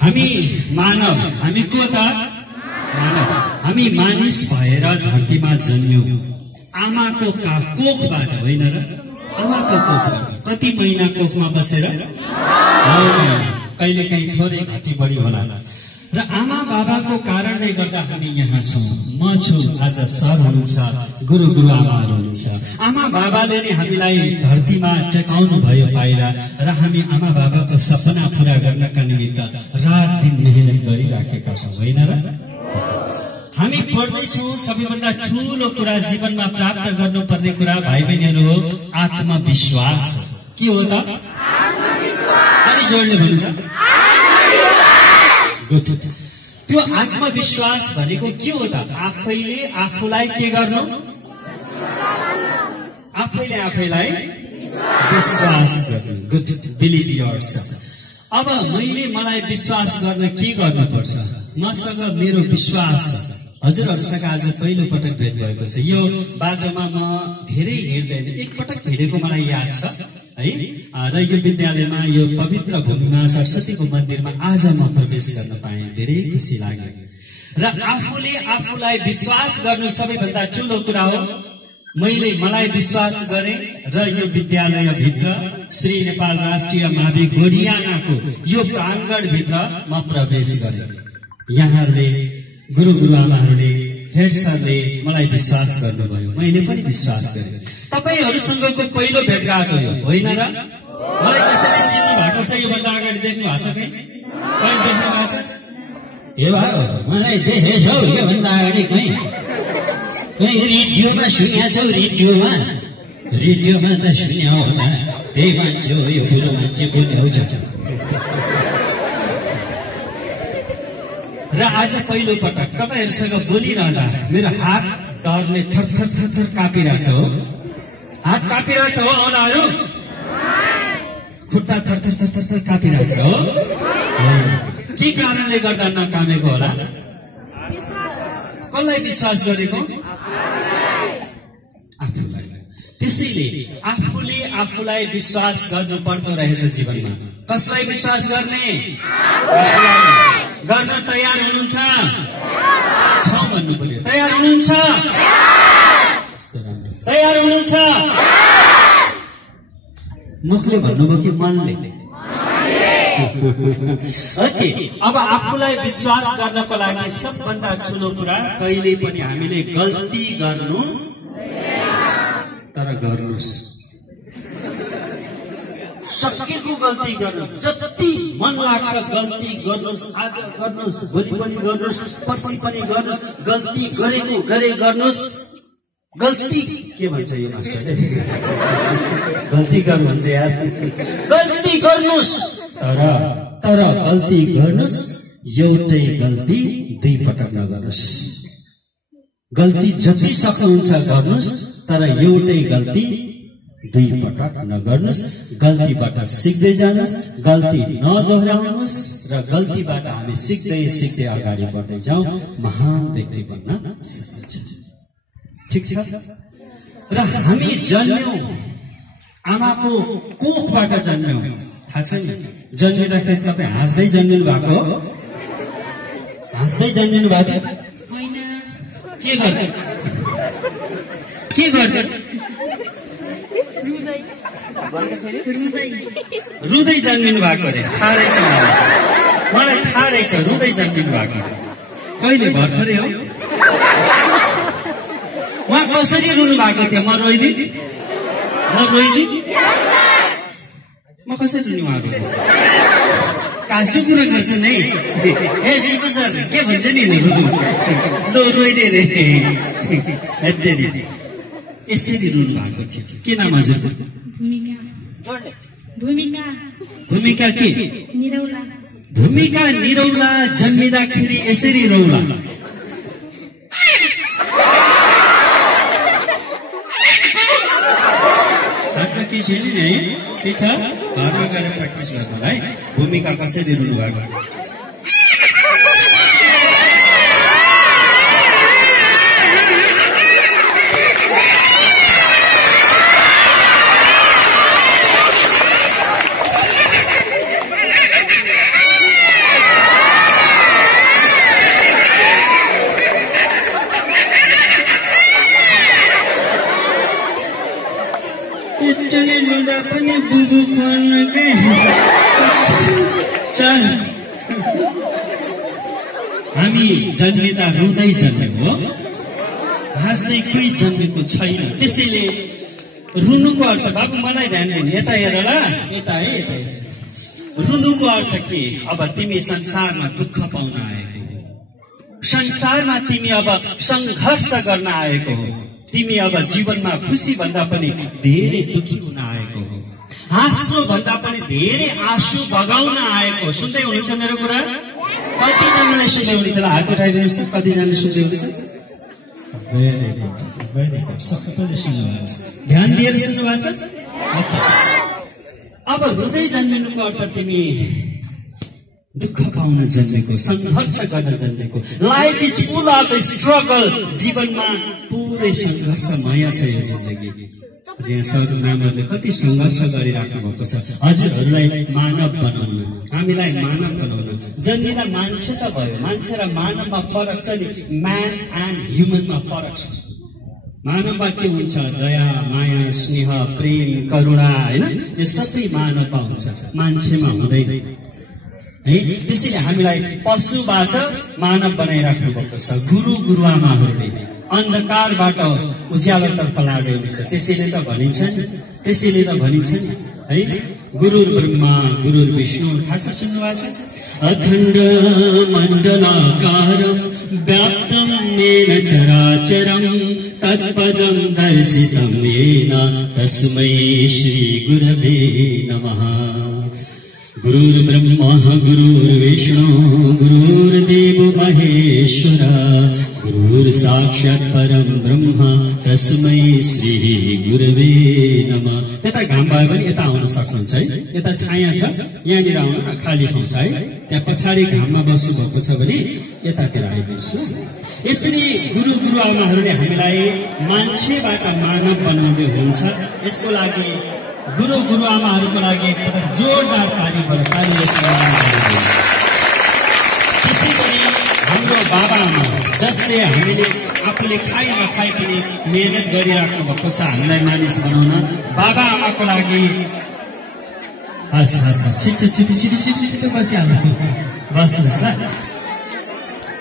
हामी मानव, हामी को त मानव, हामी मानिस भएर धरतीमा जन्म्यौं। आमाको कोखबाट होइन र, आमाको कोखबाट। कति महिना कोखमा बसेर? कहिले कहीँ थोरै घटी बढी होला। र आमा बाबाको कारणले गर्दा हामी यहाँ छौँ। म छु, आज सर हुनुहुन्छ, गुरु गुरुआमाहरू हुनुहुन्छ। आमा बाबाले नै हामीलाई धरतीमा टेकाउनु भयो पाइला, र हामी आमा बाबाको सपना पूरा गर्नका निमित्त रात दिन मेहनत गरिराखेका छौँ, होइन र? हामी पढ्दैछौँ। सबैभन्दा ठूलो कुरा जीवनमा प्राप्त गर्नुपर्ने कुरा भाइ बहिनीहरू हो आत्मविश्वास। के हो त? अलि जोडले भन्नु त। त्यो आत्मविश्वास भनेको के हो त? आफैले आफूलाई के गर्नु? आफैले आफैलाई विश्वास गर्नु। Good, believe yourself. अब मलाई विश्वास गर्न के गर्नुपर्छ? मसँग मेरो विश्वास हजुरहरूसँग आज पहिलो पटक भेट भएको छ। यो बाटोमा म धेरै हिँड्दैन, एकपटक हिँडेको मलाई याद छ है। र यो विद्यालयमा, यो पवित्र भूमिमा, सरस्वतीको मन्दिरमा आज म प्रवेश गर्न पाएँ, धेरै खुसी लाग्यो। र आफूले आफूलाई विश्वास गर्नु सबैभन्दा ठुलो कुरा हो। मलाई विश्वास गरेँ र यो विद्यालयभित्र श्री नेपाल राष्ट्रिय मावि गोरियानाको यो प्राङ्गणभित्र म प्रवेश गरेँ। यहाँहरूले, गुरु गुरुआमाहरूले, हेड सरले मलाई विश्वास गर्नुभयो, मैले पनि विश्वास गरेँ। तपाईहरूसँगको पहिलो भेटघाट हो यो, होइन र? मलाई कसैले चिन्नु भएको छ? योभन्दा अगाडि देख्नु भएको छ? कहीँ देख्नु भएको छ? ए भाइ, मलाई देखेछौ योभन्दा अगाडि कहीँ रेडियोमा सुन्या छौ? रेडियोमा त सुन्या होला, त्यही मान्छे हो यो बुढो मान्छे बोल्ने छ। र आज पहिलो पटक तपाईहरूसँग बोलिरहँदा मेरो हात डरले थरथर थरथर कापिरहेछ हो। हात कापिरहेछ हो औलाहरू? खुट्टा थरथर थरथर थर कापिरहेछ हो। के कारणले गर्दा नकामेको होला? कसलाई विश्वास गरेको? आफूलाई। त्यसैले आफूले आफूलाई विश्वास गर्नु पर्दो रहेछ जीवनमा। कसलाई विश्वास गर्ने? गर्न तयार हुनुहुन्छ? भन्नु पर्यो। तयार हुनुहुन्छ? तयार हुनुहुन्छ? मुखले भन्नुभयो कि मनले? ओके। अब आफूलाई विश्वास गर्नको लागि सबभन्दा ठुलो कुरा, कहिले पनि हामीले गल्ती गर्नु, तर गर्नुहोस्, सकेको गल्ती गर्नुहोस्, जति मन लाग्छ गल्ती गर्नुहोस्। आज गर्नुहोस्, भोलि पनि गर्नुहोस्, पर्सि पनि गर्नुहोस्। गल्ती गरेको गर्नुहोस्। गल्ती के भन्छ यो मास्टरले? गल्ती गर्नुहुन्छ यार, गल्ती गर्नुहोस्, तर गल्ती गर्नुहोस्, एउटै गल्ती दुई पटक नगर्नुहोस्। गल्ती जति सक्नुहुन्छ गर्नुहोस्, तर एउटै गल्ती दुई पटक नगर्नुहोस्। गल्तीबाट सिक्दै जानुहोस्, गल्ती नदोहोऱ्याउनुहोस्, र गल्तीबाट हामी सिक्दै अगाडि बढ्दै जाउँ, महान व्यक्ति बन्न सक्छौँ। ठिक छ? र हामी जन्म्यौं, आमाको कोखबाट जन्म्यौं, थाहा छ नि? जन्मिँदाखेरि तपाईँ हाँस्दै जन्मिनु भएको हो? हाँस्दै जन्मिनु भएको? के गर्दै रुँदै जन्मिनु भएको अरे? थाहा रहेछ मलाई थाहा रहेछ, रुँदै जन्मिनु भएको। कहिले? भर्खरै हो? उहाँ कसरी रुनु भएको थियो? म रोइदिए? म कसरी रुनु भएको? कास्टो कुरा गर्छ नै। ए शिव सर के भन्छ नि, लो रोइदिए रे। यसरी रुनु भएको थियो। के नाम हजुरको? भूमिका के? भूमिका निरौला। जन्मिँदाखेरि यसरी रौला। के छैन नि है? के छ? घरमा गएर प्र्याक्टिस गर्नु है। भूमिका कसरी रुनु भएको? जन्मिँदा रुँदै जन्मेको हो, हाँस्दै कोही जन्मेको छैन। त्यसैले रुनुको अर्थ, बाबु मलाई ध्यान दिनु, यता हेर ल, यता है, यता हेर। रुनुको अर्थ के? अब तिमी संसारमा दुःख पाउन आएको, संसारमा तिमी अब संघर्ष गर्न आएको हो, तिमी अब जीवनमा खुसी भन्दा पनि धेरै दुखी हुन आएको हो, हाँस्नु भन्दा पनि धेरै आँसु बगाउन आएको हो। सुन्दै हुनुहुन्छ मेरो कुरा? कतिजनाले सुन्दै हुनुहुन्छ? हात उठाइदिनुहोस् त, कतिजनाले सुन्दै हुनुहुन्छ? सबैले सुन्नु भएको छ, ध्यान दिएर सुन्नु भएको छ। अब हृदय जन्मिनुको अर्थ तिमी दुःख पाउन जन्मेको, संघर्ष गर्न जन्मेको। Life is full of struggle, जीवनमा पुरै सङ्घर्षमय छ यो जिन्दगी। यहाँ सदगुरुआमाहरूले कति सङ्घर्ष गरिराख्नु भएको छ हजुरहरूलाई मानव बनाउन, हामीलाई मानव बनाउन। जन्मिँदा मान्छे त भयो, मान्छे र मानवमा फरक छ नि, म्यान एन्ड ह्युमनमा फरक छ। मानवमा के हुन्छ? दया, माया, स्नेह, प्रेम, करुणा, होइन? यो सबै मानवमा हुन्छ, मान्छेमा हुँदैन है। त्यसैले हामीलाई पशुबाट मानव बनाइराख्नु भएको छ गुरुआमाहरूले, अन्धकारबाट उज्यालोतर्फ लाँदै हुनुहुन्छ। त्यसैले त भनिन्छ नि है, गुरुर ब्रह्मा गुरुर विष्णु। थाहा छ, सुन्नुभएको छ? अखण्ड मण्डलाकारं व्याप्तं येन चराचरं तत्पदं दर्शितं येन तस्मै श्री गुरवे नमः। गुरुर्ब्रह्मा गुरुर्विष्णु गुरुर्देवो महेश्वर गुरुर्साक्षात् परं ब्रह्म तस्मै श्री गुरवे नमः। यता घाम भयो भने यता आउन सक्नुहुन्छ है, यता छाया छ, यहाँनिर आउनु खाली ठाउँ छ है। त्यहाँ पछाडि घाममा बस्नु भएको छ भने यतातिर आइदिनुहोस् न। यसरी गुरुआमाहरूले हामीलाई मान्छेबाट मानव बनाउँदै हुनुहुन्छ। यसको लागि गुरुआमाहरूको लागि एकपल्ट जोरदार तालीबाट त्यसै गरी हाम्रो बाबाआमा जसले हामीले आफूले खाइ नखाइ पनि मेहनत गरिराख्नु भएको छ हामीलाई मानिस बनाउन, बाबाआमाको लागि छिटो बसिहाल्नु, बस्नुहोस् ल।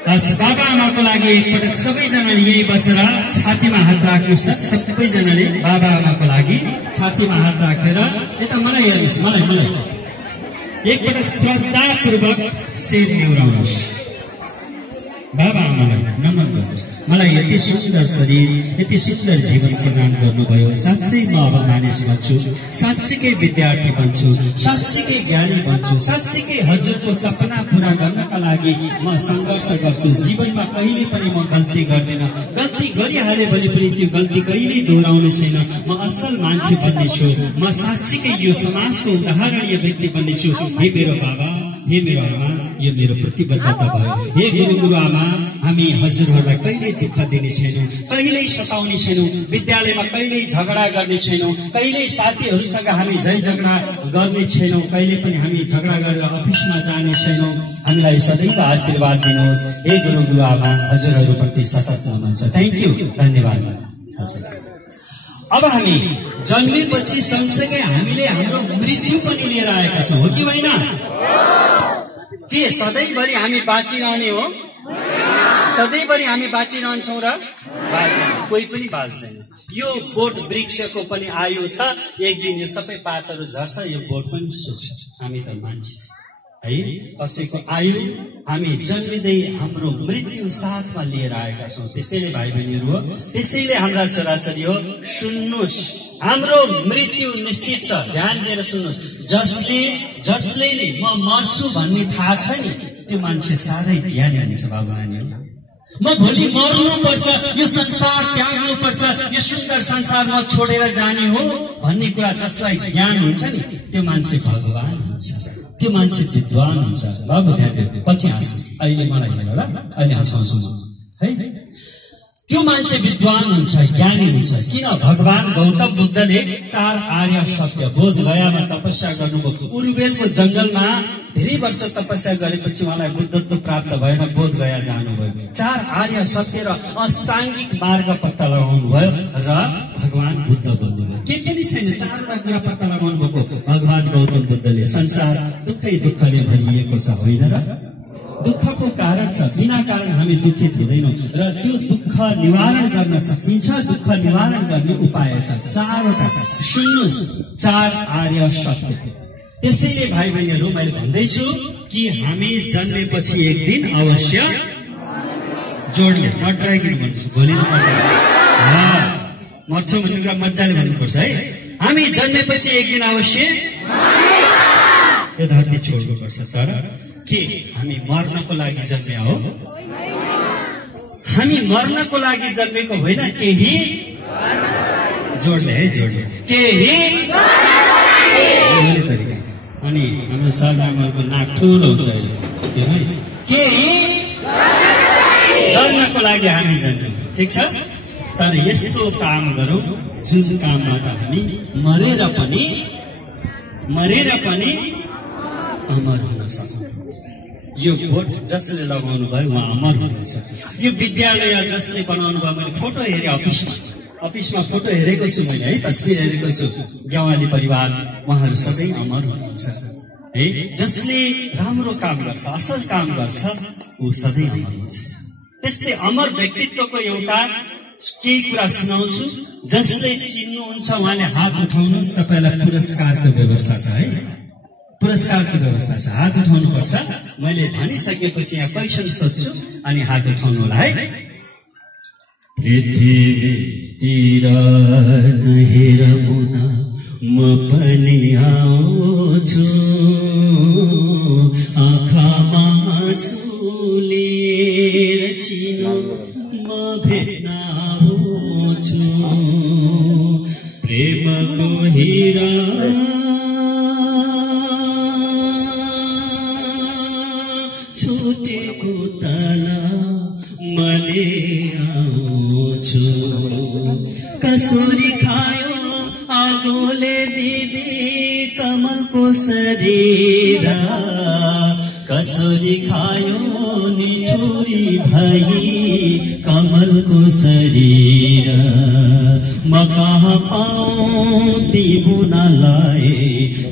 बाबाआमाको लागि एकपटक सबैजनाले यही बसेर छातीमा हात राख्नुहोस् त, सबैजनाले बाबाआमाको लागि छातीमा हात राखेर यता मलाई हेर्नुहोस्, मलाई एकपटक श्रद्धापूर्वक शिर निहुराउनुहोस्। बाबाआमालाई नमन गर्नुहोस्। मलाई यति सुन्दर शरीर, यति सुन्दर जीवन प्रदान गर्नुभयो। साँच्चै म अब मानिस बन्छु, साँच्चीकै विद्यार्थी बन्छु, साँच्चीकै ज्ञानी बन्छु, साँच्चीकै हजुरको सपना पूरा गर्नका लागि म सङ्घर्ष गर्छु। जीवनमा कहिले पनि म गल्ती गर्दैन, गल्ती गरिहाले भने पनि त्यो गल्ती कहिल्यै दोहोऱ्याउने छैन। म असल मान्छे बन्नेछु, म साँच्चीकै यो समाजको उदाहरणीय व्यक्ति बन्नेछु। हे मेरो बाबा, हे मेरो आमा, यो मेरो प्रतिबद्धता भयो। हे गुरुआमा, हामी हजुरहरूलाई कहिल्यै दुःख दिने छैनौँ, कहिल्यै सताउने छैनौँ, विद्यालयमा कहिल्यै झगडा गर्ने छैनौँ, कहिल्यै साथीहरूसँग हामी झगडा गर्ने छैनौँ, कहिले पनि हामी झगडा गरेर अफिसमा जाने छैनौँ। हामीलाई सदैव आशीर्वाद दिनुहोस्। हे गुरुआमा, हजुरहरूप्रति सशक्त नमन छ। थ्याङ्क यू, धन्यवाद। अब हामी जन्मेपछि सँगसँगै हामीले हाम्रो मृत्यु पनि लिएर आएका छौँ, हो कि होइन? के सधैँभरि हामी बाँचिरहने हो? सधैँभरि हामी बाँचिरहन्छौँ र कोही पनि बाँच्दैन। यो बोट वृक्षको पनि आयु छ, एक दिन यो सबै पातहरू झर्छ, यो बोट पनि सुक्छ। हामी त मान्छे है, कसैको आयु हामी जन्मिँदै हाम्रो मृत्यु साथमा लिएर आएका छौँ। त्यसैले भाइ बहिनीहरू हो, त्यसैले हाम्रा छोराछोरी हो, सुन्नुहोस्, हाम्रो मृत्यु निश्चित छ। ध्यान दिएर सुन्नुहोस्। जसले म मर्छु भन्ने थाहा छ नि, त्यो मान्छे साह्रै ज्ञानी हुन्छ बाबु नानीहरू। म भोलि मर्नुपर्छ, यो संसार त्याग्नुपर्छ, यो सुन्दर संसार म छोडेर जाने हो भन्ने कुरा जसलाई ज्ञान हुन्छ नि, त्यो मान्छे भगवान हुन्छ, त्यो मान्छे विद्वान हुन्छ। बाबु ध्यान दिनु, पछि हाँस, अहिले मलाई हेर ल, अहिले हँसाउँछु है। त्यो मान्छे विद्वान हुन्छ, ज्ञानी हुन्छ। किन? भगवान गौतम बुद्धले 4 आर्य सत्य बोध गयामा तपस्या गर्नुभयो। उरुवेलको जंगलमा धेरै वर्ष तपस्या गरेपछि उहाँलाई बुद्धत्व प्राप्त भएर बोध गया जानुभयो। 4 आर्य सत्य र अष्टाङ्गिक मार्ग पत्ता लगाउनु भयो र भगवान बुद्ध बन्नुभयो। के पनि छैन, 4वटा कुरा पत्ता लगाउनु भएको भगवान गौतम बुद्धले। संसार दुःखले भरिएको छ होइन र? दुःखको कारण छ, बिना कारण हामी दुखित हुँदैनौँ र त्यो दुःख निवारण गर्न सकिन्छ। दुःख निवारण गर्ने उपाय छ चारवटा। सुन्नुहोस्, 4 आर्य सत्य। त्यसैले भाइ बहिनीहरू मैले भन्दैछु कि हामी जन्मेपछि एक दिन अवश्य जोडले नट्राइकन भन्छु, भोलि मर्छौँ भन्ने कुरा मजाले भन्नुपर्छ है। हामी जन्मेपछि एक दिन अवश्य यो धरती छोड्नुपर्छ। तर के हामी मर्नको लागि जन्मे हो? हामी मर्नको लागि जन्मेको होइन, केही जोडले है, जोडले केही। अनि हाम्रो सालमाको नाक ठुलो हुन्छ, केही गर्नको लागि हामी जन्मे, ठिक छ। तर यस्तो काम गरौँ जुन कामबाट हामी मरेर पनि अमर हुन सक्छौँ। यो भोट जसले लगाउनु भयो उहाँ अमर हुनुहुन्छ। यो विद्यालय जसले बनाउनु भयो, मैले फोटो हेरेँ अफिसमा फोटो हेरेको छु मैले है, तस्बिर हेरेको छु। ग्यावाली परिवार उहाँहरू सधैँ अमर हुनुहुन्छ है। जसले राम्रो काम गर्छ, असल काम गर्छ, ऊ सधैँ अमर हुन्छ। त्यस्तै अमर व्यक्तित्वको एउटा केही कुरा सुनाउँछु। जसले चिन्नुहुन्छ उहाँले हात उठाउनुहोस्। तपाईँलाई पुरस्कारको व्यवस्था छ है, पुरस्कारको व्यवस्था छ, हात उठाउनु पर्छ। मैले भनिसकेपछि यहाँ क्वेसन सोध्छु अनि हात उठाउनु होला है। पृथ्वीतिर हेर मुना म पनि आउँछु, आँखामा आँसुलेर चिनो म भेट्न आउँछु। प्रेमको हिरा छुटेको तला मैले आउँछु। कसरी खायो आगोले दिदी कमलको शरीर, कसरी खायो निठुरी भई कमलको शरीर। म कहाँ पाऊँ ती बुनालाई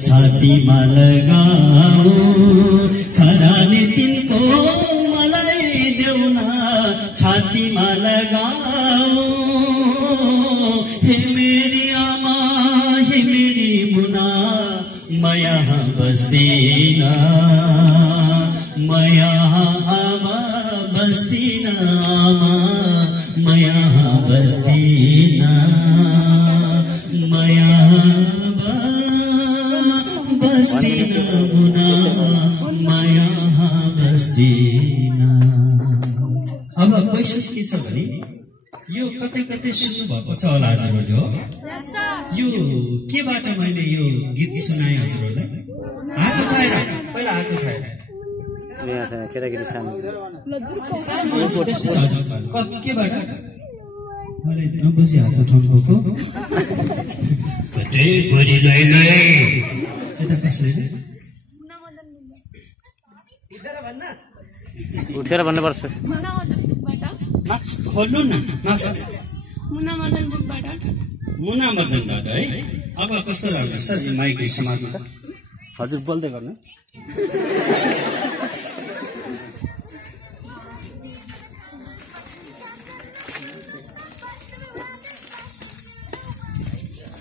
छातीमा लगाऊ, खरानी तिनको मलाई देउन छातीमा लगाऊ। हे मेरी आमा, हे मेरी मुना, म यहाँ बस्दिन, म यहाँ बस्दिन आमा, म यहाँ बस्दिन, म यहाँ बस्दिन मुना, म यहाँ बस्दिन। अब क्वेसन के छ भने यो कतै कतै सुन्नु भएको छ होला हजुरहरूले हो? यो केबाट मैले यो गीत सुनाएँ हजुरहरूलाई? हात उठाएर, पहिला हात उठाएर। केबाट मैले नबुझी हात उठाउनु भएको? यता कसले उठेर भन्नुपर्छ। खोल्नु न, मुना मदन बुकबाट। मुना मदनबाट है। अब कस्तो राम्रो सर माइक समात्नु त हजुर, बोल्दै गर्नु।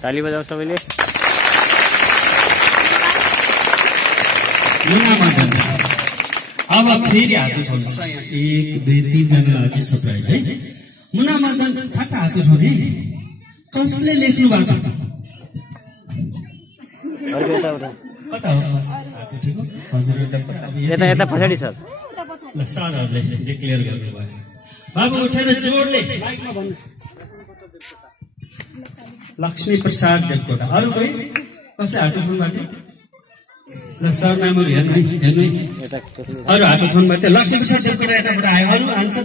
ताली बजाऊ सबैले। मुना मदन। अब फेरि हात उठाउनुहोस्। 1 2 3 जना अझै सरप्राइज है। मुना मदन फट हात उठाउने। कसले लेख्नु भएको? कता हो हात उठेको? हजुर यता पछाडि सर। ल सरहरूले डिक्लेयर गर्नुभयो। बाबु उठेर जोडले माइकमा भन्नु। लक्ष्मी प्रसाद देवकोटा। अरू कोही कसै हात उठाउनु भएको? ल सर नामहरू हेर्नु है, हेर्नु है। अरू हात उठाउनु भएको थियो। लक्ष्मी प्रसाद देवकोटा यताबाट आयो। अरू आन्सर?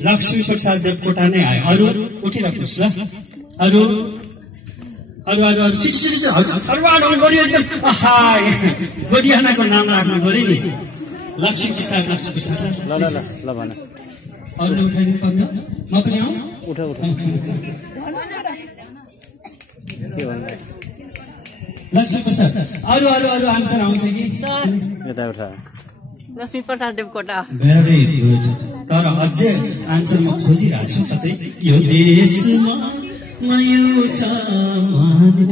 लक्ष्मी प्रसाद देवकोटा नै आयो। अरू उठिराख्नुहोस् ल। अरू अरू अरू अरू अरू आउनु पर्यो एकदम। गोडियानाको नाम राख्नु पर्यो नि। लक्ष्मी प्रसाद, लक्ष्मी प्रसाद। ल ल ल भन। अरूले उठाइदिनु पर्ने हो? म पनि आउँ? उठ उठ। के भन्नु? लक्ष्मी प्रसाद अरू अरू अरू आन्सर आउँछ कि यता उठा लक्ष्मी प्रसाद देवकोटा भेरी गुड तर अझै आन्सर म खोजिरहेको छु कतै यो देशमा म एउटा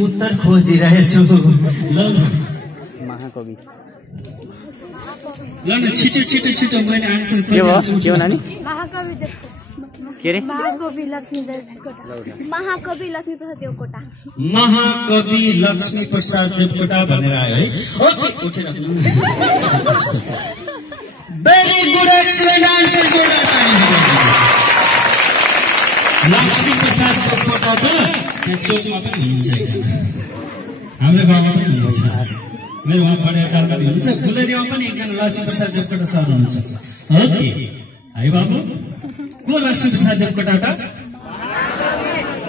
उत्तर खोजिरहेछु ल महाकवि ल न छिटो छिटो छिटो मैले आन्सर के हो नानी महाकवि के रे महाकवि लक्ष्मी देवकोटा महाकवि लक्ष्मी प्रसाद देवकोटा महाकवि लक्ष्मी प्रसाद देवकोटा भनेर आयो है ओके उठेर भेरी गुड एक्सलेन्ट आन्सर जोडा लक्ष्मी प्रसाद देवकोटा त यहाँ चोकमा पनि हुनुहुन्छ हाम्रो गाउँमा पनि हुनुहुन्छ मेरो उहाँ पढेर कालमा हुनुहुन्छ फुलेरीमा पनि एकजना लक्ष्मी प्रसाद देवकोटा सर हुनुहुन्छ ओके है बाबु को लक्ष्मी प्रसाद देवकोटा त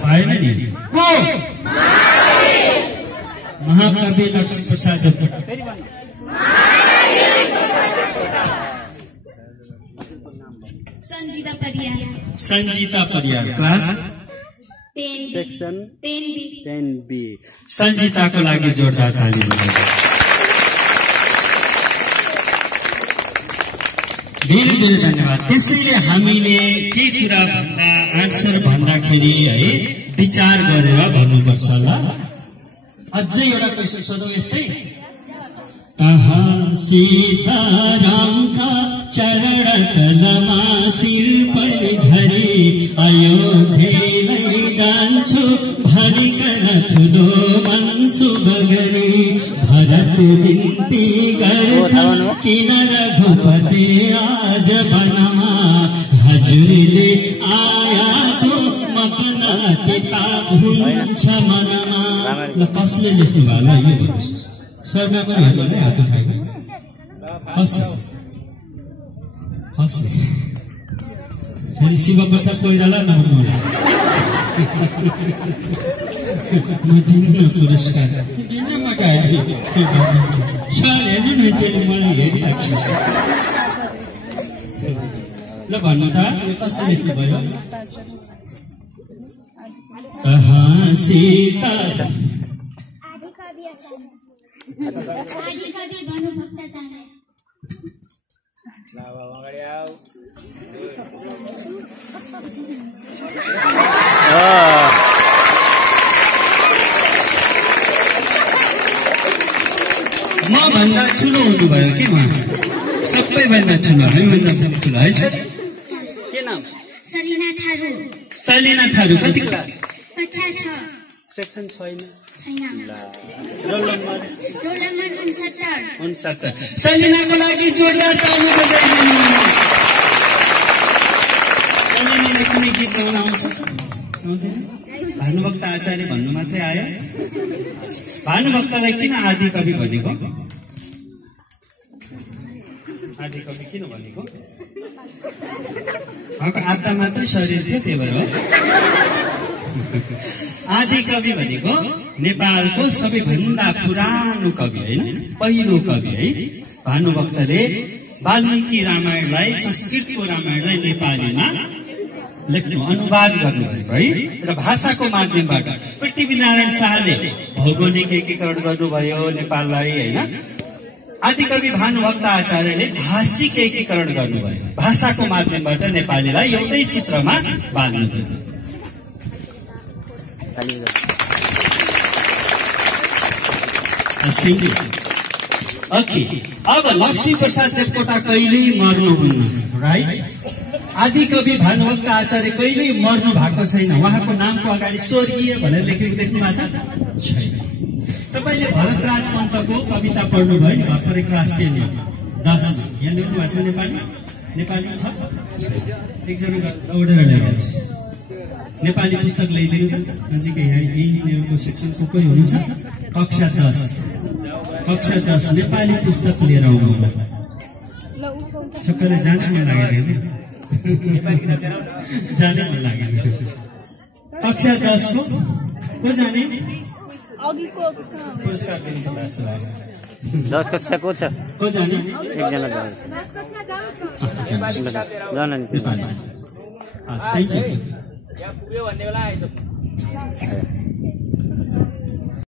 भएन नि को महाकवि Lakshmi Prasad Devkota Sanjita Pariyar Sanjita Pariyar class section 10B 10B संजीताको लागि जोरदार ताली धेरै धेरै धन्यवाद त्यसैले हामीले के कुरा भन्दा आन्सर भन्दाखेरि है विचार गरेर भन्नुपर्छ ल अझै एउटा क्वेसन सोधौँ यस्तै कहाँ सीतारामका चरण तलमा शिर परिधरी अयोध्येलाई जान्छु भनिकन ठुलो भन्छु बगरी भरत बिन्ती गर्छ किन रघुपति आज वनमा हजुरले आयाको मकना पिता हुन्छ मनमा ल कसले लेख्नु भयो ल यो शर्मा पनि हेर्नु नै हात उठाएको फेरि शिव प्रसाद कोइराला नहुनु होला म दिन्न पुरस्कार दिन्न म गाडी सर हेर्नु न त्यसले मलाई हेरिरहेको छ ल भन्नु त यो कसले लेख्नु भयो कहाँ सीता आदिकवि भानुभक्त चाँडै म भन्दा ठुलो हुनुभयो के उहाँ सबैभन्दा ठुलो हामीभन्दा ठुलो है के नाम सलिना थारू सलिना थारू कति क्लास कक्षा 6 सेक्सन छैन रोल नम्बर 69 सलिनाको लागि जोरदार ताली बजाइदिनु सलिनाले कुनै गीत गाउन आउँछ आउँदैन भानुभक्त आचार्य भन्नु मात्रै आयो भानुभक्तलाई किन आदि कवि भनेको आदि कवि किन भनेको उहाँको आत्मा मात्रै शरीर थियो त्यही भएर हो आदि कवि भनेको नेपालको सबैभन्दा पुरानो कवि होइन पहिलो कवि है भानुभक्तले वाल्मीकि रामायणलाई संस्कृतको रामायणलाई नेपालीमा लेख्नु अनुवाद गर्नुभएको है र भाषाको माध्यमबाट पृथ्वीनारायण शाहले भौगोलिक एकीकरण गर्नुभयो नेपाललाई होइन आदिकवि भानुभक्त आचार्यले भाषिक एकीकरण गर्नुभयो भाषाको माध्यमबाट नेपालीलाई एउटै सूत्रमा बाँध्नुभयो ओके अब लक्ष्मी प्रसाद देवकोटा कहिल्यै मर्नुहुन्न राइट आदिकवि भानुभक्त आचार्य कहिल्यै मर्नु भएको छैन उहाँको नामको अगाडि स्वर्गीय भनेर लेखेको देख्नु भएको छ तपाईले भरतराज पन्तको कविता पढ्नुभयो नि भर्खरै क्लास 10 मा 10 मा यहाँ लेख्नु भएको छ नेपाली नेपाली छ एकजना दौडेर ल्याउनुहोस् नेपाली पुस्तक ल्याइदिनु त नजिकै यहाँ यही सेक्सनको कोही हुनुहुन्छ कक्षा 10 नेपाली पुस्तक लिएर आउनु सबैलाई जान्छ मन लागेको जाने मन लागेको कक्षा 10 को जाने पुरस्कार दिनु पर्छ जस्तो लाग्यो 10 कक्षा को छ को जाने एकजना जान नि थ्यांक यू यहाँ पुग्यो भन्ने बेला आइसक्यो